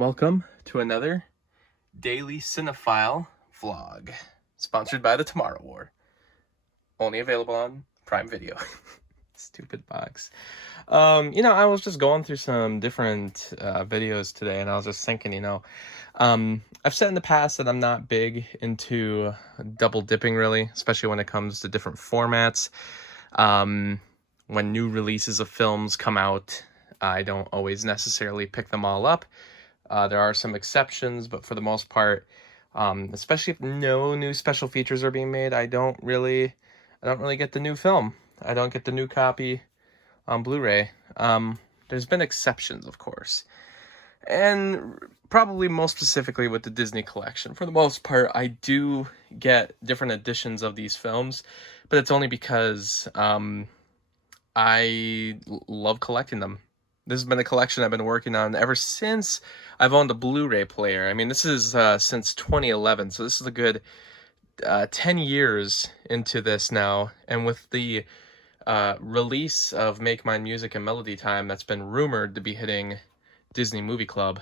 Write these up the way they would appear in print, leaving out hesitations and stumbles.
welcome to another Daily Cinephile vlog, sponsored by the Tomorrow War. Only available on Prime Video. Stupid box. I was just going through some different videos today, and I was just thinking, I've said in the past that I'm not big into double dipping, really, especially when it comes to different formats. When new releases of films come out, I don't always necessarily pick them all up. There are some exceptions, but for the most part, especially if no new special features are being made, I don't really get the new film. I don't get the new copy on Blu-ray. There's been exceptions, of course, and probably most specifically with the Disney collection. For the most part, I do get different editions of these films, but it's only because I love collecting them. This has been a collection I've been working on ever since I've owned a Blu-ray player. I mean, this is since 2011, so this is a good 10 years into this now. And with the release of Make Mine Music and Melody Time that's been rumored to be hitting Disney Movie Club,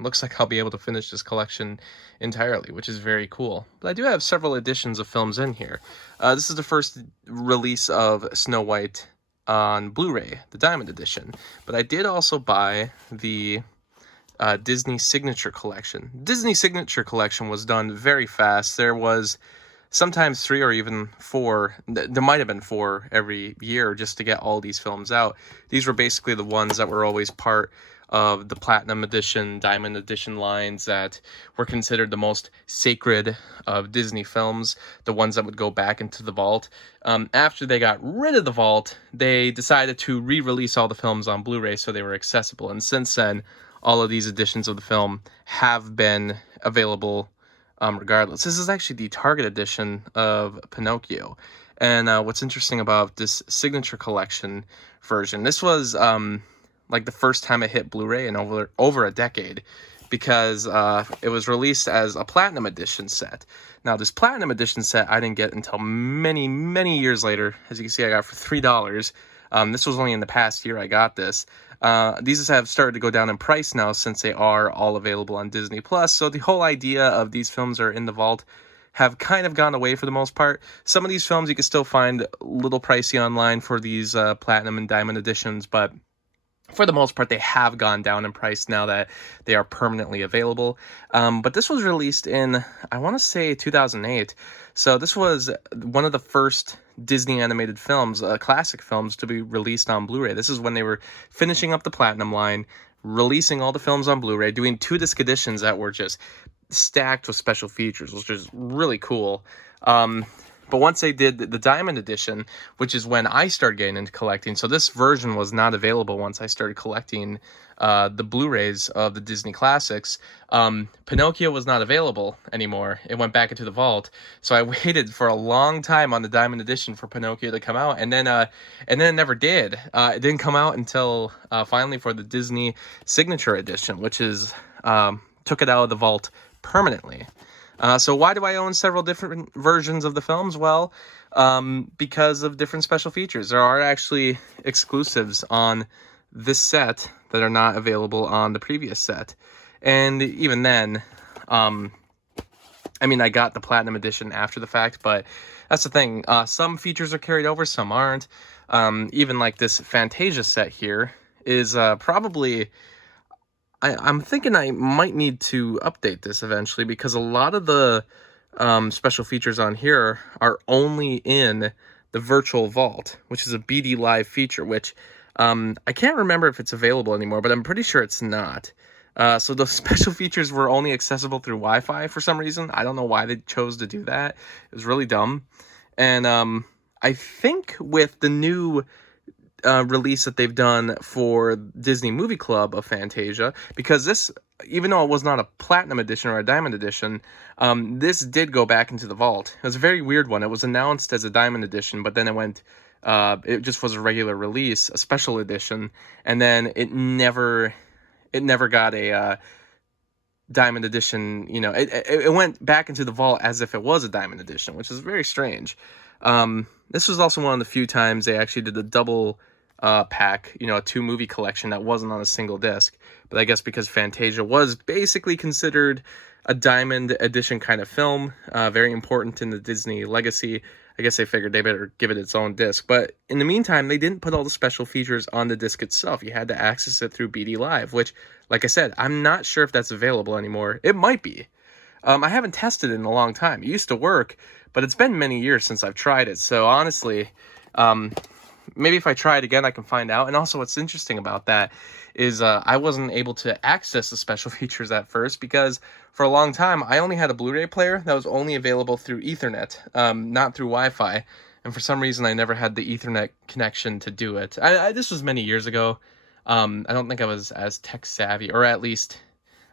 looks like I'll be able to finish this collection entirely, which is very cool. But I do have several editions of films in here. This is the first release of Snow White on Blu-ray, the Diamond Edition. But I did also buy the Disney Signature Collection. Disney Signature Collection was done very fast. There was sometimes 3 or even 4. There might have been 4 every year just to get all these films out. These were basically the ones that were always part of the Platinum Edition, Diamond Edition lines that were considered the most sacred of Disney films, the ones that would go back into the vault. After they got rid of the vault, they decided to re-release all the films on Blu-ray so they were accessible. And since then, all of these editions of the film have been available regardless. This is actually the Target edition of Pinocchio. And what's interesting about this Signature Collection version, this was like the first time it hit Blu-ray in over a decade, because it was released as a Platinum Edition set. Now, this Platinum Edition set I didn't get until many, many years later. As you can see, I got it for $3. This was only in the past year I got this. These have started to go down in price now since they are all available on Disney Plus. So the whole idea of these films are in the vault have kind of gone away for the most part. Some of these films you can still find a little pricey online for these Platinum and Diamond editions, but for the most part, they have gone down in price now that they are permanently available. But this was released in, I want to say, 2008. So this was one of the first Disney animated films, classic films, to be released on Blu-ray. This is when they were finishing up the Platinum line, releasing all the films on Blu-ray, doing 2-disc editions that were just stacked with special features, which is really cool. But once they did the Diamond Edition, which is when I started getting into collecting, so this version was not available once I started collecting the Blu-rays of the Disney classics. Pinocchio was not available anymore. It went back into the vault. So I waited for a long time on the Diamond Edition for Pinocchio to come out, and then it never did. It didn't come out until finally for the Disney Signature Edition, which is took it out of the vault permanently. So why do I own several different versions of the films? Well, because of different special features. There are actually exclusives on this set that are not available on the previous set. And even then, I got the Platinum Edition after the fact, but that's the thing. Some features are carried over, some aren't. Even like this Fantasia set here is probably... I'm thinking I might need to update this eventually, because a lot of the special features on here are only in the virtual vault, which is a BD Live feature, which I can't remember if it's available anymore, but I'm pretty sure it's not. So those special features were only accessible through Wi-Fi for some reason. I don't know why they chose to do that. It was really dumb. And I think with the new release that they've done for Disney Movie Club of Fantasia, because this, even though it was not a Platinum Edition or a Diamond Edition, this did go back into the vault. It was a very weird one. It was announced as a Diamond Edition, but then it just was a regular release, a special edition, and then it never got a Diamond Edition. It went back into the vault as if it was a Diamond Edition, which is very strange. This was also one of the few times they actually did a double pack, you know, a 2-movie collection that wasn't on a single disc. But I guess because Fantasia was basically considered a diamond edition kind of film, very important in the Disney legacy, I guess they figured they better give it its own disc. But in the meantime, they didn't put all the special features on the disc itself. You had to access it through BD Live, which, like I said, I'm not sure if that's available anymore. It might be. I haven't tested it in a long time. It used to work, but it's been many years since I've tried it. So honestly, maybe if I try it again, I can find out. And also what's interesting about that is I wasn't able to access the special features at first because for a long time, I only had a Blu-ray player that was only available through Ethernet, not through Wi-Fi. And for some reason, I never had the Ethernet connection to do it. This was many years ago. I don't think I was as tech savvy, or at least,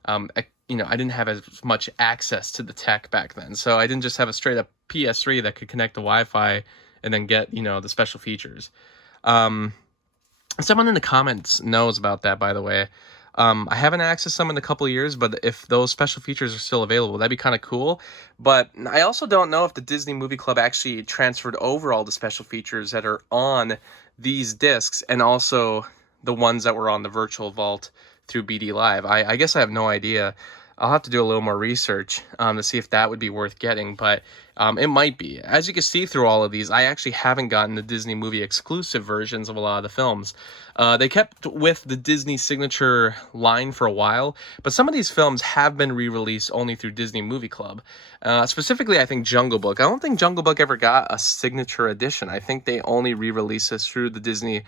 you know, I didn't have as much access to the tech back then. So I didn't just have a straight up PS3 that could connect to Wi-Fi and then get, you know, the special features. Someone in the comments knows about that, by the way. I haven't accessed them in a couple of years, but if those special features are still available, that'd be kind of cool. But I also don't know if the Disney Movie Club actually transferred over all the special features that are on these discs and also the ones that were on the virtual vault through BD Live. I guess I have no idea. I'll have to do a little more research to see if that would be worth getting, but it might be. As you can see through all of these, I actually haven't gotten the Disney movie exclusive versions of a lot of the films. They kept with the Disney signature line for a while, but some of these films have been re-released only through Disney Movie Club. Specifically, I think Jungle Book. I don't think Jungle Book ever got a signature edition. I think they only re-released this through the Disney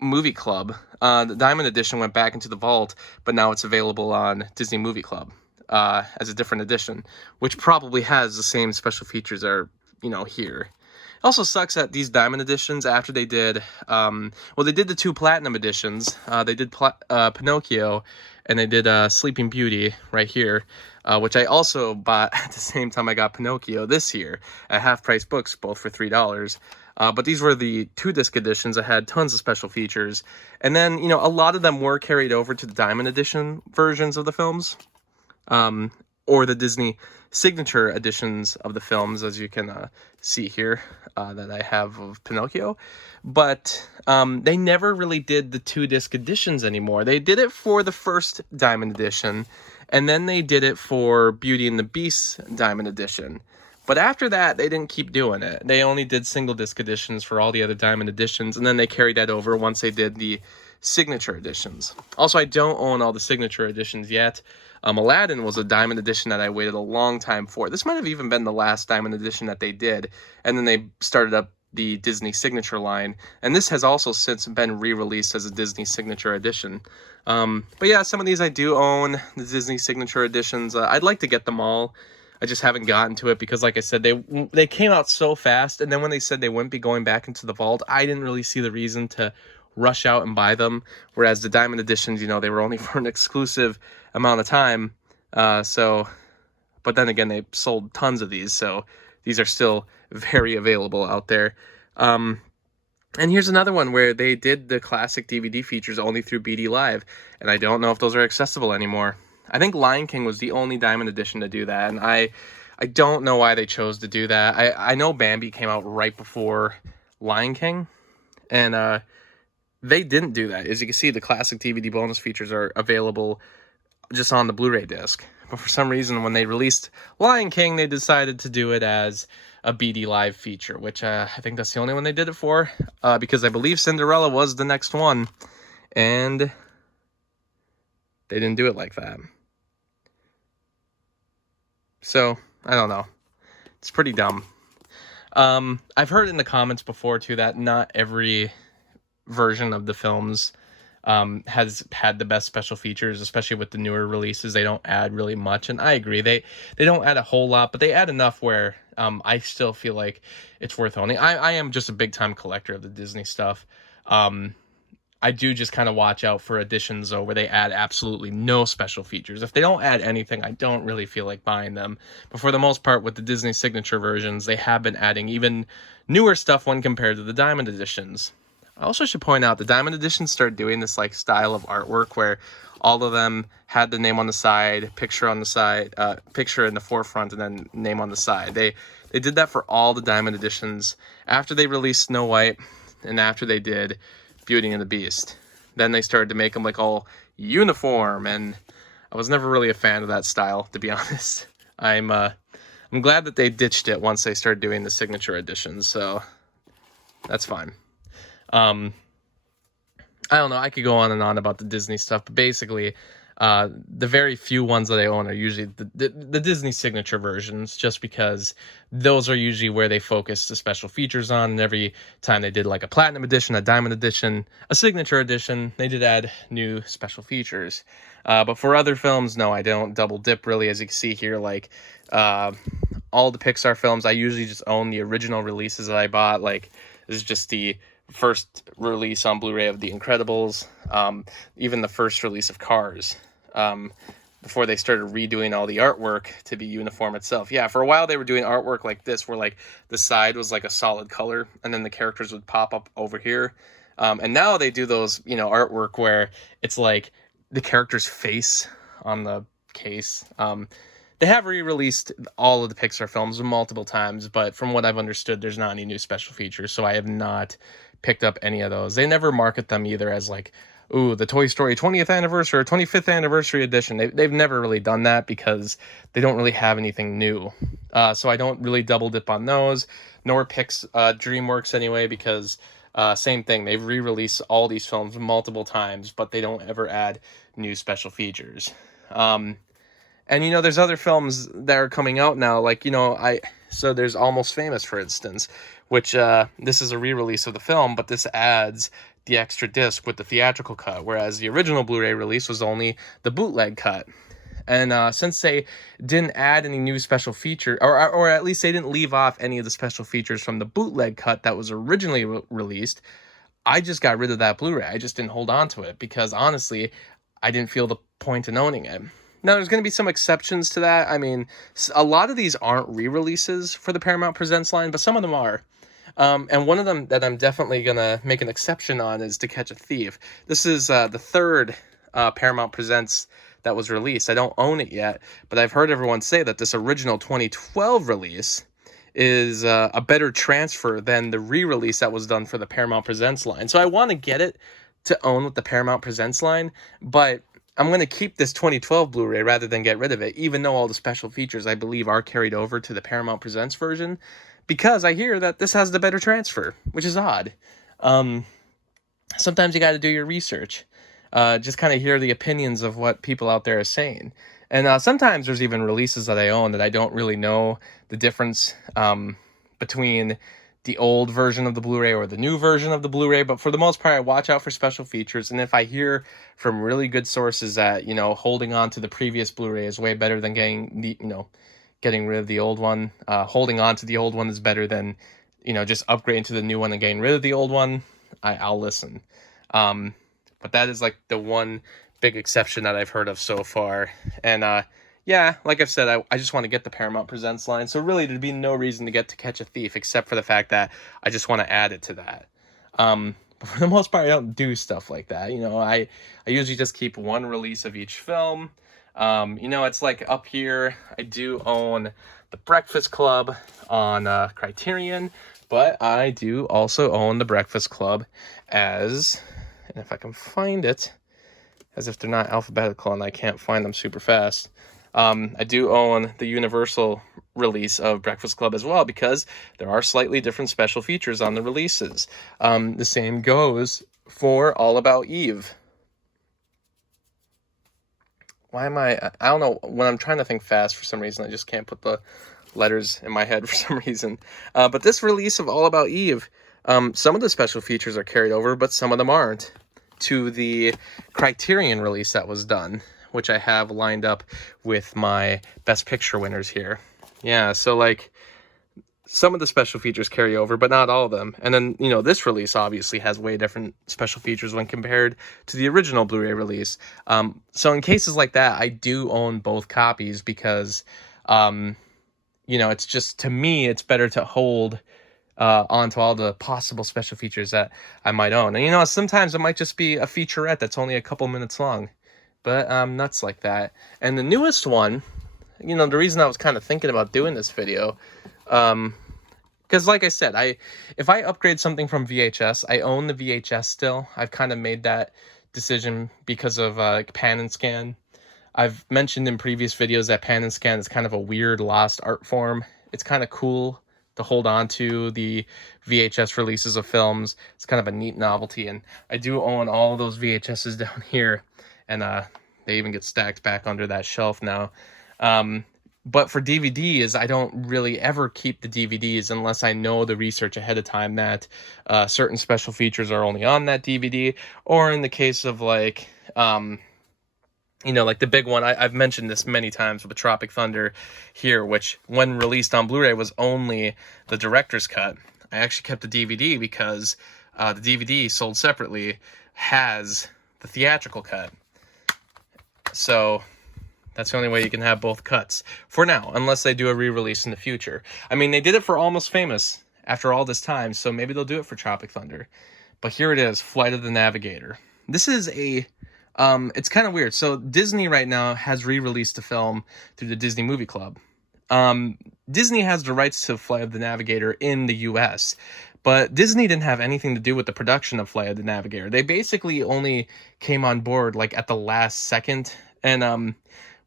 Movie Club. The Diamond Edition went back into the vault, but now it's available on Disney Movie Club as a different edition, which probably has the same special features that are, you know, here. It also sucks that these Diamond Editions, after they did, well, they did the 2 Platinum Editions. They did Pinocchio, and they did Sleeping Beauty right here, which I also bought at the same time I got Pinocchio this year at half-price books, both for $3. But these were the 2-disc editions that had tons of special features. And then, you know, a lot of them were carried over to the Diamond Edition versions of the films, or the Disney signature editions of the films, as you can see here, that I have of Pinocchio. But they never really did the 2-disc editions anymore. They did it for the first Diamond Edition, and then they did it for Beauty and the Beast Diamond Edition. But after that, they didn't keep doing it. They only did single disc editions for all the other Diamond editions, and then they carried that over once they did the signature editions. Also, I don't own all the signature editions yet. Aladdin was a Diamond edition that I waited a long time for. This might have even been the last Diamond edition that they did, and then they started up the Disney signature line, and this has also since been re-released as a Disney signature edition. But yeah, some of these I do own, the Disney signature editions. I'd like to get them all. I just haven't gotten to it because, like I said, they came out so fast, and then when they said they wouldn't be going back into the vault, I didn't really see the reason to rush out and buy them, whereas the Diamond editions, you know, they were only for an exclusive amount of time, but then again, they sold tons of these, so these are still very available out there. And here's another one where they did the classic DVD features only through BD Live, and I don't know if those are accessible anymore. I think Lion King was the only Diamond edition to do that, and I don't know why they chose to do that. I know Bambi came out right before Lion King, and they didn't do that. As you can see, the classic DVD bonus features are available just on the Blu-ray disc. But for some reason, when they released Lion King, they decided to do it as a BD Live feature, which I think that's the only one they did it for, because I believe Cinderella was the next one, and they didn't do it like that. So, I don't know. It's pretty dumb. I've heard in the comments before, too, that not every version of the films has had the best special features, especially with the newer releases. They don't add really much, and I agree. They don't add a whole lot, but they add enough where I still feel like it's worth owning. I am just a big-time collector of the Disney stuff. I do just kind of watch out for editions, though, where they add absolutely no special features. If they don't add anything, I don't really feel like buying them. But for the most part, with the Disney signature versions, they have been adding even newer stuff when compared to the Diamond editions. I also should point out the Diamond editions started doing this like style of artwork where all of them had the name on the side, picture on the side, picture in the forefront, and then name on the side. They did that for all the Diamond editions after they released Snow White and after they did Beauty and the Beast. Then they started to make them like all uniform, and I was never really a fan of that style, to be honest. I'm glad that they ditched it once they started doing the signature editions, so that's fine. I don't know, I could go on and on about the Disney stuff, but basically, the very few ones that I own are usually the Disney signature versions, just because those are usually where they focus the special features on. And every time they did like a platinum edition, a diamond edition, a signature edition, they did add new special features. But for other films, no, I don't double dip really. As you can see here, like all the Pixar films, I usually just own the original releases that I bought. Like this is just the first release on Blu-ray of The Incredibles, even the first release of Cars, before they started redoing all the artwork to be uniform itself. Yeah, for a while they were doing artwork like this, where like the side was like a solid color, and then the characters would pop up over here. And now they do those, artwork where it's like the character's face on the case. They have re-released all of the Pixar films multiple times, but from what I've understood, there's not any new special features, so I have not picked up any of those. They never market them either as like, ooh, the Toy Story 20th anniversary or 25th anniversary edition. They've never really done that because they don't really have anything new. So I don't really double dip on those, nor DreamWorks anyway, because same thing. They've re-released all these films multiple times, but they don't ever add new special features. And, there's other films that are coming out now, like, so there's Almost Famous, for instance, which this is a re-release of the film, but this adds the extra disc with the theatrical cut, whereas the original Blu-ray release was only the bootleg cut. And since they didn't add any new special feature, or at least they didn't leave off any of the special features from the bootleg cut that was originally released, I just got rid of that Blu-ray. I just didn't hold on to it because, honestly, I didn't feel the point in owning it. Now, there's going to be some exceptions to that. I mean, a lot of these aren't re-releases for the Paramount Presents line, but some of them are. And one of them that I'm definitely going to make an exception on is To Catch a Thief. This is the third Paramount Presents that was released. I don't own it yet, but I've heard everyone say that this original 2012 release is a better transfer than the re-release that was done for the Paramount Presents line. So I want to get it to own with the Paramount Presents line, but I'm going to keep this 2012 Blu-ray rather than get rid of it, even though all the special features, I believe, are carried over to the Paramount Presents version, because I hear that this has the better transfer, which is odd. Sometimes you got to do your research. Just kind of hear the opinions of what people out there are saying. And sometimes there's even releases that I own that I don't really know the difference between the old version of the Blu-ray or the new version of the Blu-ray, but for the most part, I watch out for special features, and if I hear from really good sources that, holding on to the previous Blu-ray is way better than getting rid of the old one, holding on to the old one is better than, just upgrading to the new one and getting rid of the old one, I'll listen. But that is like the one big exception that I've heard of so far, and yeah, like I've said, I just want to get the Paramount Presents line, so really there'd be no reason to get To Catch a Thief, except for the fact that I just want to add it to that. But for the most part, I don't do stuff like that. I usually just keep one release of each film. It's like up here, I do own The Breakfast Club on Criterion, but I do also own The Breakfast Club and if I can find it, as if they're not alphabetical and I can't find them super fast. I do own the Universal release of Breakfast Club as well, because there are slightly different special features on the releases. The same goes for All About Eve. I don't know, when I'm trying to think fast for some reason, I just can't put the letters in my head for some reason. But this release of All About Eve, some of the special features are carried over, but some of them aren't, to the Criterion release that was done, which I have lined up with my Best Picture winners here. Yeah, so like some of the special features carry over, but not all of them. And then, this release obviously has way different special features when compared to the original Blu-ray release. So in cases like that, I do own both copies because, it's just, to me, it's better to hold onto all the possible special features that I might own. And, sometimes it might just be a featurette that's only a couple minutes long. But I'm nuts like that. And the newest one, the reason I was kind of thinking about doing this video, Because like I said, if I upgrade something from VHS, I own the VHS still. I've kind of made that decision because of like pan and scan. I've mentioned in previous videos that pan and scan is kind of a weird lost art form. It's kind of cool to hold on to the VHS releases of films. It's kind of a neat novelty, and I do own all those VHSs down here, and they even get stacked back under that shelf now. But for DVDs, I don't really ever keep the DVDs unless I know the research ahead of time that certain special features are only on that DVD, or in the case of like like the big one, I've mentioned this many times with Tropic Thunder here, which when released on Blu-ray was only the director's cut. I actually kept the DVD because the DVD sold separately has the theatrical cut. So that's the only way you can have both cuts for now, unless they do a re-release in the future. I mean, they did it for Almost Famous after all this time, so maybe they'll do it for Tropic Thunder. But here it is, Flight of the Navigator. This is it's kind of weird. So Disney right now has re-released the film through the Disney Movie Club. Disney has the rights to Flight of the Navigator in the US, but Disney didn't have anything to do with the production of Flight of the Navigator. They basically only came on board like at the last second, and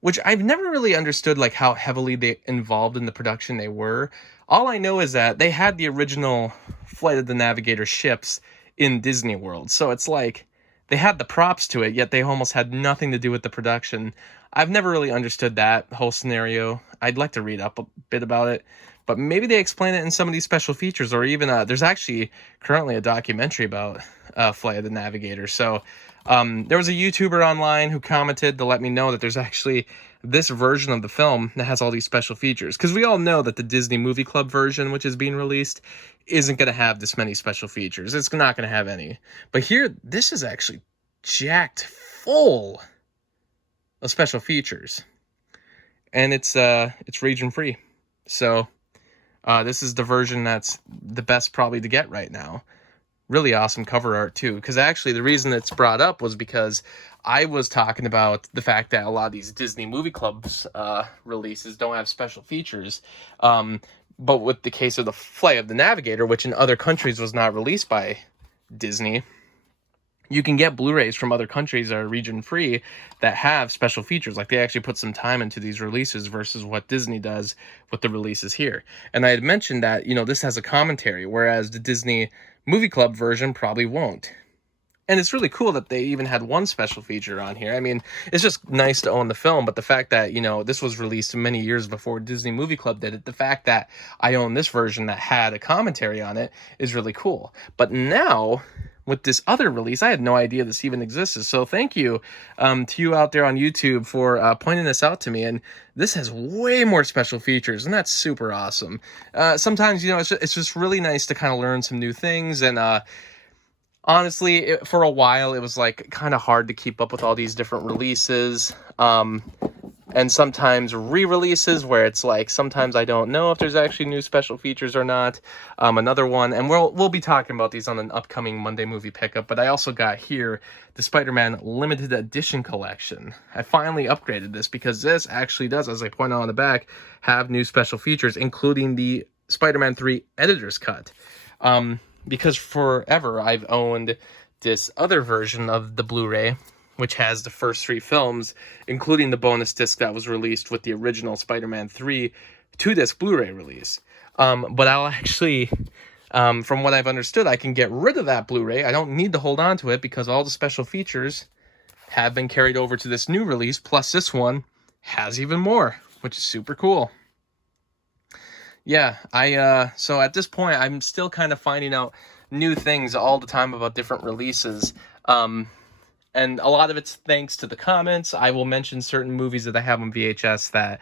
which I've never really understood like how heavily they involved in the production they were. All I know is that they had the original Flight of the Navigator ships in Disney World, so it's like they had the props to it, yet they almost had nothing to do with the production. I've never really understood that whole scenario. I'd like to read up a bit about it, but maybe they explain it in some of these special features, or even there's actually currently a documentary about Flight of the Navigator. So there was a YouTuber online who commented to let me know that there's actually this version of the film that has all these special features. Because we all know that the Disney Movie Club version, which is being released, isn't going to have this many special features. It's not going to have any. But here, this is actually jacked full of special features. And it's region free. So this is the version that's the best probably to get right now. Really awesome cover art too, because actually the reason it's brought up was because I was talking about the fact that a lot of these Disney Movie Clubs releases don't have special features. But with the case of the Flight of the Navigator, which in other countries was not released by Disney, you can get Blu-rays from other countries that are region free that have special features. Like they actually put some time into these releases versus what Disney does with the releases here. And I had mentioned that, this has a commentary, whereas the Disney Movie Club version probably won't. And it's really cool that they even had one special feature on here. I mean, it's just nice to own the film, but the fact that, this was released many years before Disney Movie Club did it, the fact that I own this version that had a commentary on it is really cool. But now, with this other release, I had no idea this even existed. So thank you to you out there on YouTube for pointing this out to me. And this has way more special features, and that's super awesome. Sometimes, it's just really nice to kind of learn some new things. And honestly, for a while, it was like kind of hard to keep up with all these different releases. And sometimes re-releases where it's like, sometimes I don't know if there's actually new special features or not. Another one, and we'll be talking about these on an upcoming Monday movie pickup, but I also got here the Spider-Man Limited Edition Collection. I finally upgraded this because this actually does, as I point out on the back, have new special features, including the Spider-Man 3 Editor's Cut. Because forever I've owned this other version of the Blu-ray, which has the first 3 films, including the bonus disc that was released with the original Spider-Man 3 2-disc Blu-ray release. But I'll actually, from what I've understood, I can get rid of that Blu-ray. I don't need to hold on to it because all the special features have been carried over to this new release, plus this one has even more, which is super cool. Yeah, so at this point, I'm still kind of finding out new things all the time about different releases. And a lot of it's thanks to the comments. I will mention certain movies that I have on VHS that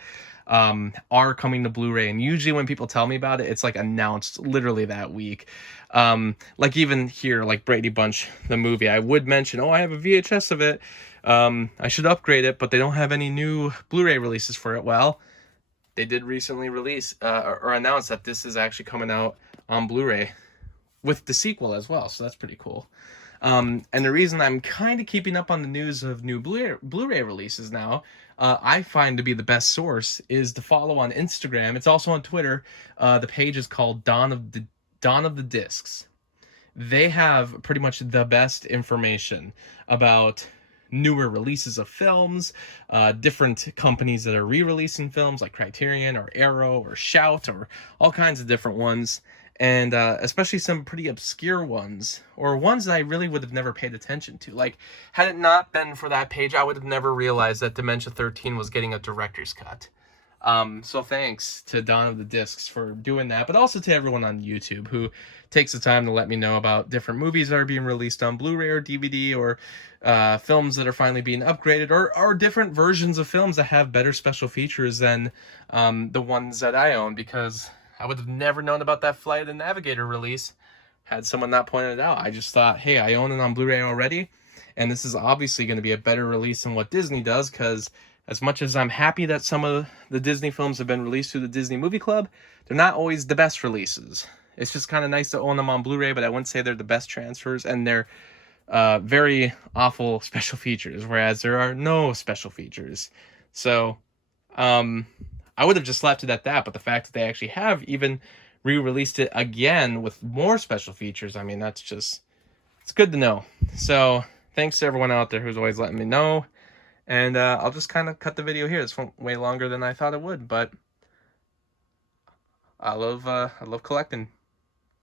are coming to Blu-ray. And usually when people tell me about it, it's like announced literally that week. Like even here, like Brady Bunch, the movie, I would mention, I have a VHS of it. I should upgrade it, but they don't have any new Blu-ray releases for it. Well, they did recently release or announce that this is actually coming out on Blu-ray with the sequel as well. So that's pretty cool. And the reason I'm kind of keeping up on the news of new Blu-ray releases now, I find to be the best source is to follow on Instagram. It's also on Twitter. The page is called Dawn of the Discs. They have pretty much the best information about newer releases of films, different companies that are re-releasing films like Criterion or Arrow or Shout or all kinds of different ones, and especially some pretty obscure ones or ones that I really would have never paid attention to. Like, had it not been for that page, I would have never realized that Dementia 13 was getting a director's cut. So thanks to Dawn of the Discs for doing that, but also to everyone on YouTube who takes the time to let me know about different movies that are being released on Blu-ray or DVD, or films that are finally being upgraded, or different versions of films that have better special features than the ones that I own, because I would have never known about that Flight of the Navigator release had someone not pointed it out. I just thought, hey, I own it on Blu-ray already, and this is obviously going to be a better release than what Disney does, because as much as I'm happy that some of the Disney films have been released through the Disney Movie Club, they're not always the best releases. It's just kind of nice to own them on Blu-ray, but I wouldn't say they're the best transfers, and they're very awful special features, whereas there are no special features. So, I would have just left it at that, but the fact that they actually have even re-released it again with more special features, I mean, that's just, it's good to know. So, thanks to everyone out there who's always letting me know. And I'll just kind of cut the video here. It's way longer than I thought it would, but I love collecting.